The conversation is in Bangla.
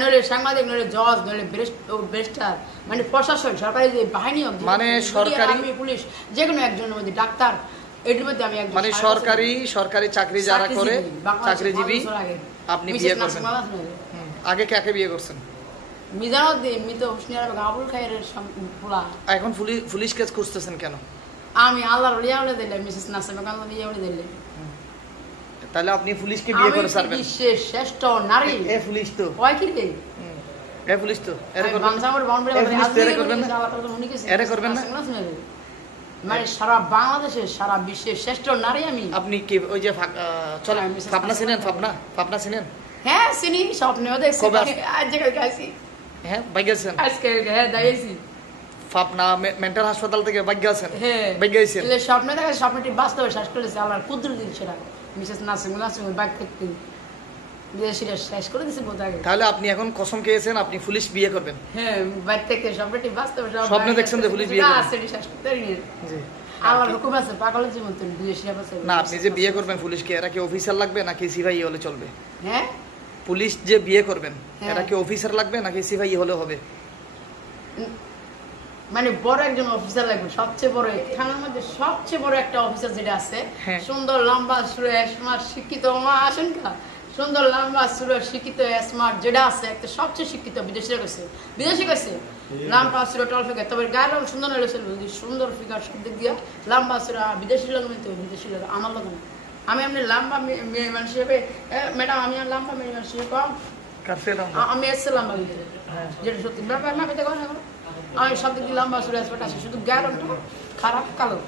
নইলে সাংবাদিক, নইলে জজ, নইলে ব্যারিস্টার, মানে প্রশাসন, সরকারি যে বাহিনী, মানে সরকারি পুলিশ, যে কোনো একজনের মধ্যে, ডাক্তার, এটির মধ্যে আমি একজন। মানে সরকারি চাকরি যারা করে, চাকরিজীবী, আপনি বিয়ে করবেন। আগে কাকে বিয়ে করছেন? মিজানুদ্দিন, মৃত হোসনিয়ার আবুল খায়ের পোলা। এখন পুলিশ কেস খুঁজতেছেন কেন? আমি আল্লাহর ওলিয়া বলে দিলে, মিসেস নাসিমা কান্দ দিয়ে বলে দিলে। তাহলে আপনি পুলিশকে বিয়ে করে ছাড়বেন? বিশ্বের শ্রেষ্ঠ নারী। এ পুলিশ তো কয় কি রে? এ পুলিশ তো এর করবেন বাংলাদেশের বাউন্ডারি এর করবেন না? এর করবেন না? মানে সারা বাংলাদেশের, সারা বিশ্বের শ্রেষ্ঠ নারী আমি। আপনি কি ওই যে চলেন ফাপনা চিনেন? ফাপনা চিনেন? হ্যাঁ চিনি, স্বপ্নেও দেখছি। আজ জায়গায় গেছি। হ্যাঁ বাইগেছেন? আজকে হ্যাঁ দাঁড়িয়েছি। ফাপনা মেন্টাল হাসপাতাল থেকে বাইগেছেন? হ্যাঁ বাইগেছেন। স্বপ্নে দেখা, স্বপ্নটি বাস্তবে শেষ করেছে আল্লাহর কুদরত দিন সেটা। মিসেস নাসিম বাইক করতে সেটা শেষ করে দিয়েছে বোধ হয়। তাহলে আপনি এখন কসম খেয়েছেন আপনি পুলিশ বিয়ে করবেন? হ্যাঁ বাইক থেকে স্বপ্নটি বাস্তবে স্বপ্নে দেখছেন যে পুলিশ বিয়ে করবেন? সেটা শেষ করতে পারিনি। জি আল্লাহর হুকুম আছে, পাগলের জীবন তো বিদেশিরা আছে না। আপনি যে বিয়ে করবেন পুলিশকে, এরা কি অফিসার লাগবে নাকি সিপাহি হলে চলবে? হ্যাঁ পুলিশ যে বিয়ে করবেন এরা কি অফিসার লাগবে নাকি সিপাহি হলে হবে? মানে বড় একজন অফিসার লাগবে, সবচেয়ে বড় থানার মধ্যে সবচেয়ে বড় একটা অফিসার যেটা আছে, সুন্দর লম্বা সুরে স্মার্ট শিক্ষিত, আসেন কা সুন্দর লম্বা সুরে শিক্ষিত স্মার্ট যেটা আছে, একটা সবচেয়ে শিক্ষিত বিদেশিরা গেছে, বিদেশি গেছে লম্বা সুরে টল ফিগার, তবে গায়ের রং সুন্দর হলে চলবে, সুন্দর ফিগার সব দিক দিয়ে লম্বা সুরা বিদেশি লোক নিতে হবে, বিদেশি লোক আমার লোক না। আমি এমনি লম্বা মেয়ে মানুষ হিসেবে, ম্যাডাম আমি লম্বা মেয়ে মানুষ হিসেবে কম, আমি এসে লম্বা দিতে, যেটা সত্যি ব্যাপার না পেতে করে। আমি সব দিক দিয়ে লম্বা সুরে আসবে, শুধু গায়ের রংটা খারাপ কালো।